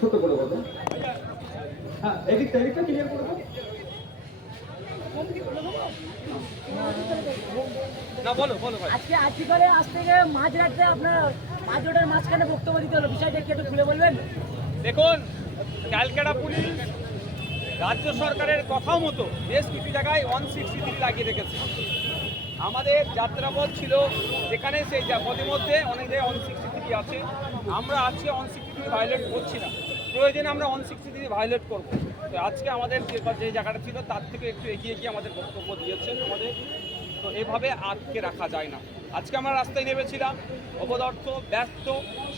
ছোট করে বলো। হ্যাঁ এদিকটা এদিকটা ক্লিয়ার করে দাও। না বলো বলো আজকে আজকে করে আজ থেকে মাঝ রাখতে আপনার মাঝখানে বক্তব্য দিতে হলো। বিষয়টা কি একটু খুলে বলবেন? দেখুন ক্যালকাটা পুলিশ রাজ্য সরকারের কথা মতো বেশ কিছু জায়গায় ওয়ান সিক্সটি থ্রি লাগিয়ে রেখেছে। আমাদের যাত্রাপথ ছিল যেখানে সেই যা- পথের মধ্যে অনেক জায়গায় ওয়ান সিক্সটি থ্রি আছে? আমরা আজকে ওয়ান সিক্সটি থ্রি ভায়োলেট করছি না। প্রয়োজনে আমরা ওয়ান সিক্সটি থ্রি ভায়োলেট করব। তো আজকে আমাদের যে জায়গাটা ছিল, তার থেকে একটু এগিয়ে গিয়ে আমাদের বক্তব্য দিয়েছেন আমাদের। তো এভাবে আটকে রাখা যায় না। আজকে আমরা রাস্তায় নেমেছিলাম অপদার্থ ব্যস্ত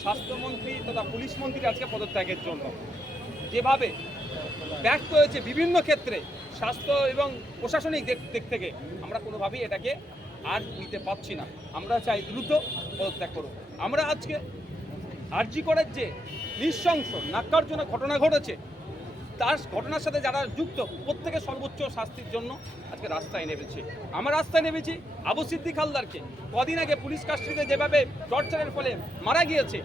স্বাস্থ্যমন্ত্রী তথা পুলিশ মন্ত্রী আজকে পদত্যাগের জন্য। যেভাবে ব্যর্থ হয়েছে বিভিন্ন ক্ষেত্রে, স্বাস্থ্য এবং প্রশাসনিক দিক থেকে, আমরা কোনোভাবেই এটাকে আর নিতে পারছি না। আমরা চাই দ্রুত পদত্যাগ করুক। আমরা আজকে আর্জি করার যে নৃশংস নাক্কারজনে ঘটনা ঘটেছে, তার ঘটনার সাথে যারা যুক্ত, প্রত্যেকের সর্বোচ্চ শাস্তির জন্য আজকে রাস্তায় নেমেছে। আমরা রাস্তায় নেমেছি আবু সিদ্দিক হালদারকে। কদিন আগে পুলিশ কাস্টডিতে যেভাবে টর্চারের ফলে মারা গিয়েছে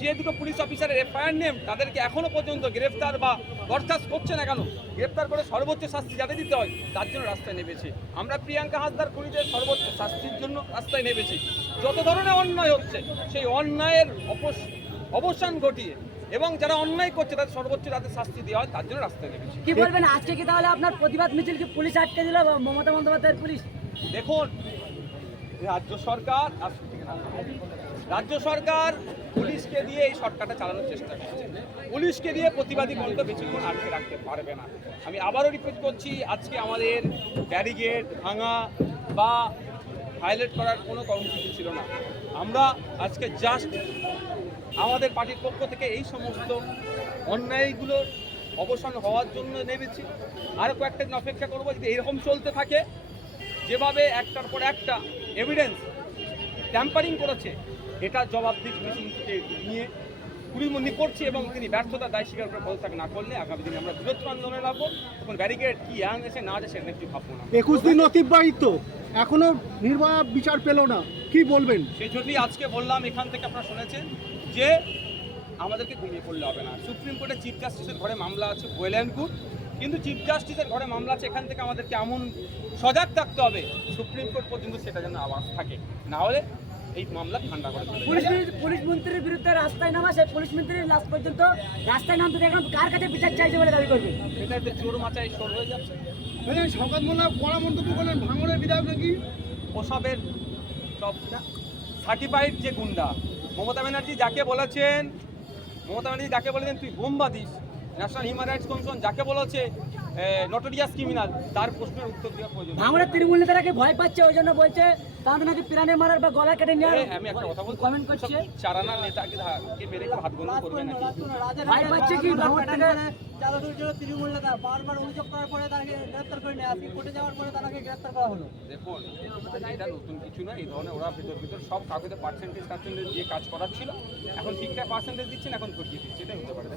যে দুটো পুলিশ অফিসারের এফআইআর নেম তাদেরকে এখনও পর্যন্ত গ্রেফতার বা বরখাস্ত করছে না কেন? গ্রেফতার করে সর্বোচ্চ শাস্তি যাতে দিতে হয় তার জন্য রাস্তায় নেমেছে। আমরা প্রিয়াঙ্কা হাসদার খুনিদের সর্বোচ্চ শাস্তির জন্য রাস্তায় নেমেছি। যত ধরনের অন্যায় হচ্ছে সেই অন্যায়ের অবসান ঘটিয়ে এবং যারা অন্যায় করছে তাদের সর্বোচ্চ যাতে শাস্তি দেওয়া হয় তার জন্য রাস্তায় নেমেছি। কি বলবেন? আজকে কি তাহলে আপনার প্রতিবাদ মিছিল কি পুলিশ আটকে দিল বা মমতা বন্দ্যোপাধ্যায়ের পুলিশ? দেখুন রাজ্য সরকার রাজ্য সরকার পুলিশকে দিয়ে এই শর্টকাটে চালানোর চেষ্টা করছে। পুলিশকে দিয়ে প্রতিবাদী কণ্ঠ বেশিক্ষণ আটকে রাখতে পারবে না। আমি আবারও রিপিট করছি, আজকে আমাদের ব্যারিগেড ভাঙা বা হাইলাইট করার কোনো কর্মসূচি ছিল না। আমরা আজকে জাস্ট আমাদের পার্টির পক্ষ থেকে এই সমস্ত অন্যায়গুলোর অবসান হওয়ার জন্য নেমেছি। আরও কয়েকটা দিন অপেক্ষা করব, যদি এরকম চলতে থাকে, যেভাবে একটার পর একটা এভিডেন্স ট্যাম্পারিং করেছে এটা জবাবদিহি নিয়ে। পুলিশমন্দি করছে এবং তিনি ব্যর্থতার দায় স্বীকার করে পদত্যাগ না করলে আগামী দিনে আমরা বৃহত্তর আন্দোলনে রাখব তখন ব্যারিকেড কি আন এসে না আছে সেটা একটু ভাববো না। একুশ দিন অতিবাহিত। এখনও নির্ভয়া বিচার পেল না। কি বলবেন? সেই জন্যই আজকে বললাম এখান থেকে আপনারা শুনেছেন যে আমাদেরকে ঘুমিয়ে পড়লে হবে না। সুপ্রিম কোর্টে চিফ জাস্টিসের ঘরে মামলা আছে ওয়েল্যান্ডকুট কিন্তু চিফ জাস্টিসের ঘরে মামলা আছে এখান থেকে আমাদেরকে এমন সজাগ থাকতে হবে সুপ্রিম কোর্ট পর্যন্ত সেটা যেন আওয়াজ থাকে। না হলে এই মামলা ঠান্ডা করে পুলিশ পুলিশ মন্ত্রীর বিরুদ্ধে রাস্তায় নামা সেই পুলিশ মন্ত্রীর লাস্ট পর্যন্ত রাস্তায় নামতে দেখলাম কার কাছে বিচার চাইছে বলে দাবি করবে। এটা চোর মাচায় সর হয়ে যাচ্ছে। শওকত মোল্লা কড়া মন্তব্য করলেন ভাঙড়ের বিধায়ক নাকি? ওসবের সব সার্টিফাইড যে গুন্ডা মমতা ব্যানার্জি যাকে বলেছেন মমতা ব্যানার্জি যাকে বলেছেন তুই বোম্বা this national human rights commission যাকে বলেছে নটোরিয়াস ক্রিমিনাল তার প্রশ্নের উত্তর দেওয়া প্রয়োজন। ভাঙড়ের তৃণমূল নেতারাকে ভয় পাচ্ছে? ওই জন্য বলছে তাদের নাকি প্রাণে মারার বা গলা কেটে নেওয়ার আমি একটা কথা বলছি। কমেন্ট করছে। চারানা নেতাকে কে মেরে হাত গোনা করবে নাকি? ভয় পাচ্ছে কি? ভাঙড় থেকে চালানোর জন্য তৃণমূল নেতা বারবার অভিযোগ করার পরে তাকে গ্রেপ্তার করে নেয় আজকে কোর্টে যাওয়ার পরে তাকে গ্রেপ্তার করা হলো দেখুন এটা নতুন কিছু না এই ধরনের ওরা ভিতর ভিতর সব কাগজে পার্সেন্টেজ পার্সেন্টেজ দিয়ে কাজ করাচ্ছিল। এখন ঠিকঠাক পার্সেন্টেজ দিচ্ছেন এখন ঘটিয়ে দিচ্ছে এটাই হতে পারে।